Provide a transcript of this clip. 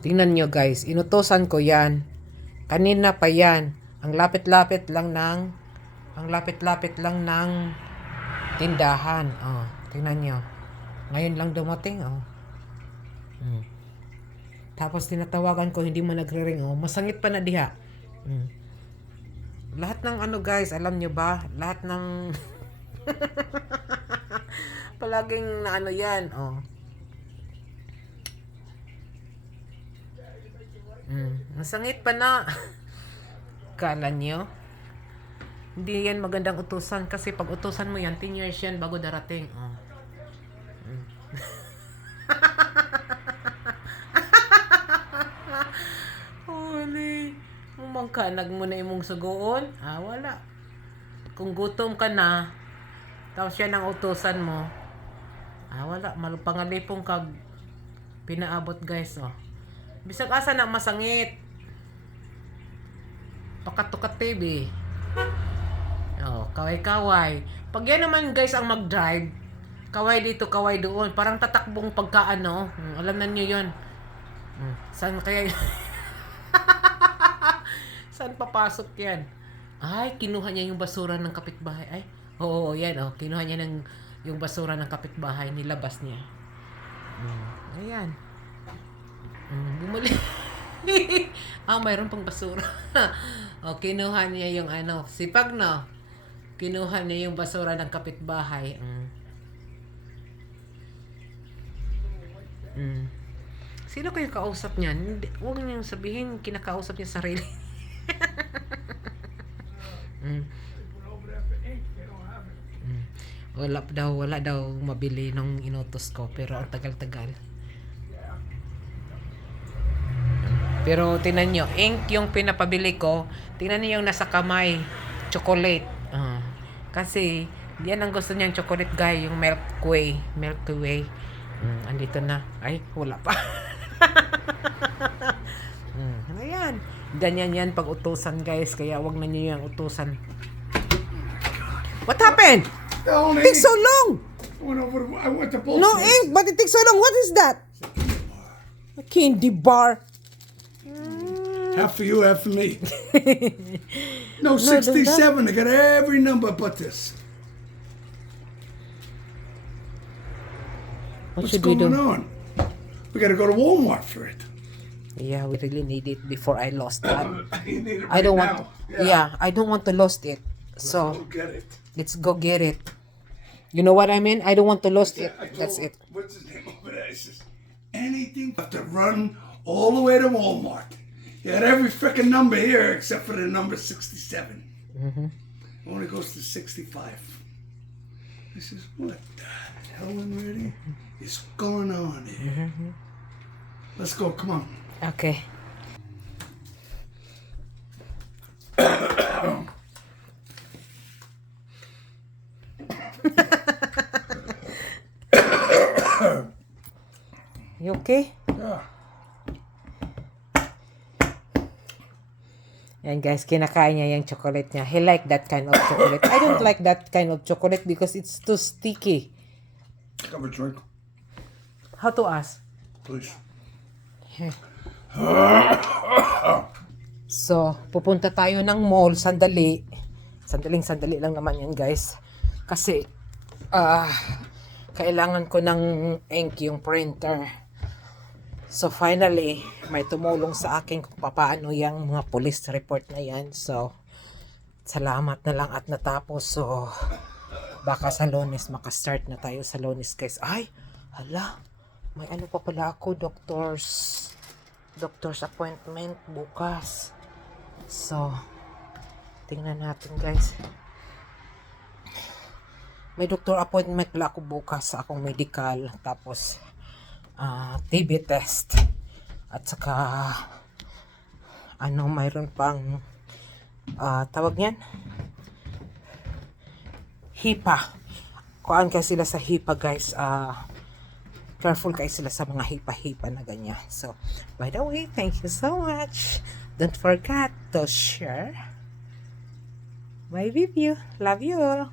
Tingnan nyo guys, inutosan ko yan. Kanina pa yan. Ang lapit-lapit lang ng tindahan. Oh, tingnan nyo. Ngayon lang dumating. Oh. Tapos tinatawagan ko, hindi mo nagre-ring. Oh. Masangit pa na diha. Lahat ng ano guys, alam nyo ba? Lahat ng palaging na ano yan. Oh. Masangit pa na. Kala nyo? Hindi yan magandang utusan kasi pag utusan mo yan, 10 years yan bago darating. Oh. Holy. Magkanag mo na imong sugoon? Wala. Kung gutom ka na, tapos yan ang utusan mo, wala. Pangalipong kag pinaabot guys. Oh. Bisag asa na masangit. Pakatukat TV. Oh, kaway-kaway. Pag yan naman guys ang mag-drive, kaway dito, kaway doon. Parang tatakbong pagkaano. Alam na nyo yun. Saan kaya saan papasok yan? Ay, kinuha niya yung basura ng kapitbahay. Ay, oo, yan. Oh. Kinuha niya yung basura ng kapitbahay. Nilabas niya. Ayan. Bumalik. Mayroon pang basura. Kinuha niya yung ano. Sipag no. Kinuha niya yung basura ng kapitbahay. Sino kayo kausap niyan? Huwag niyong sabihin kinakausap niya sarili. Wala daw mabili nung inutos ko, pero ang tagal-tagal. Pero tingnan nyo, ink yung pinapabili ko. Tingnan nyo yung nasa kamay, chocolate. Kasi yan ang gusto niyang chocolate guy, yung Milky Way. Andito na. Ay, wala pa. Ayan. Ganyan yan pag utusan guys, kaya wag na nyo yung utusan. What happened? It takes so long. I went to both No places. ink, but it takes so long. What is that? A candy bar. Half for you, half for me. No, 67. I got every number but this. What's should we going do? on? We got to go to Walmart for it. Yeah, we really need it before I lost that. You need it I right don't now. want. Yeah, I don't want to lost it. So Go get it. let's go get it. You know what I mean? I don't want to lost it. I told, That's it. What's his name over there? He says, anything but to run all the way to Walmart. You got every freaking number here except for the number 67. Only goes to 65. He says, what the hell already is going on here? Let's go, come on. Okay. You okay? Yeah. And guys, kinakain niya yung chocolate niya. He like that kind of chocolate. I don't like that kind of chocolate because it's too sticky. Have a drink, How to ask? please. So, pupunta tayo ng mall, sandali. Sandali lang naman yan, guys. Kasi, kailangan ko ng ink yung printer. So, finally, may tumulong sa akin kung paano yung mga police report na yan. So, salamat na lang at natapos. So, baka sa Lunes, makastart na tayo sa Lunes, guys. Ay, hala, may ano pa pala ako, doctor's appointment bukas. So, tingnan natin guys. May doctor appointment pala ako bukas sa akong medical. Tapos, TB test. At saka, mayroon pang, tawag niyan? HIPAA. Kuhaan kayo sila sa HIPAA guys. Careful kayo sila sa mga hipa-hipa na ganyan. So, by the way, thank you so much. Don't forget to share my review. Love you all.